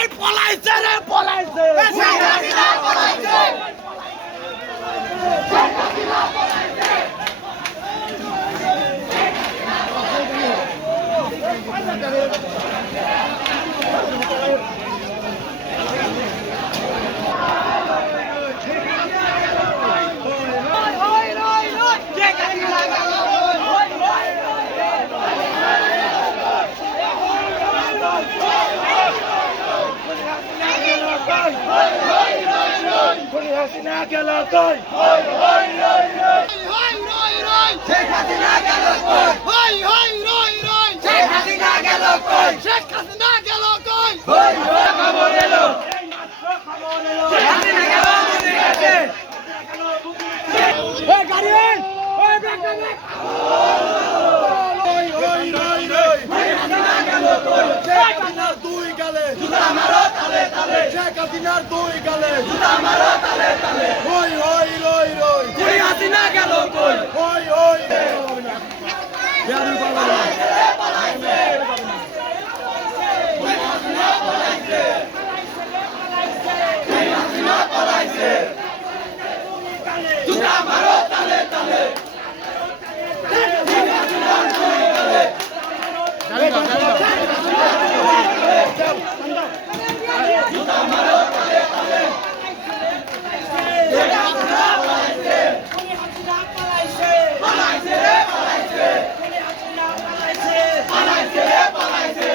এই পলাইছে রে পলাইছে শেখ হাসিনা পলাইছে শেখ হাসিনা পলাইছে হাসিনা গেল কই হই হই রই রই হই রই রই শেখ হাসিনা গেল কই হই হই রই রই শেখ হাসিনা গেল কই শেখ হাসিনা গেল কই হই হই খবর এলো এই মাত্র খবর এলো শেখ হাসিনা গেল মুদি গেছে ওই গাড়ি ওই ব্রেক ব্রেক হই হই রই রই শেখ হাসিনা গেল কই শেখ হাসিনার দুই গালে জুতা মারো তালে তালে শেখ হাসিনার দুই গালে জুতা মারো তালে তালে হই হই রই রই শেখ হাসিনা গেল কই হই হই বিয়ারু পালাইছে পালাইছে শেখ হাসিনা পালাইছে শেখ হাসিনা পালাইছে জুতা মারো তালে তালে শেখ হাসিনার দুই গালে জুতা মারো তালে তালে পালাইছে রে পালাইছে পালাইছে রে পালাইছে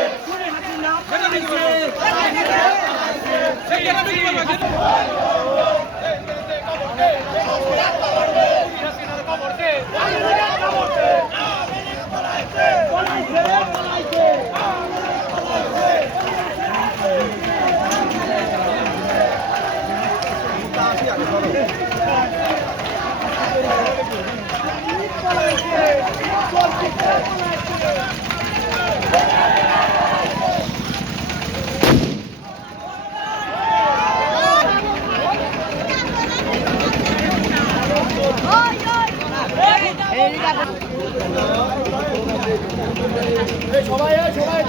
সবাই সবাই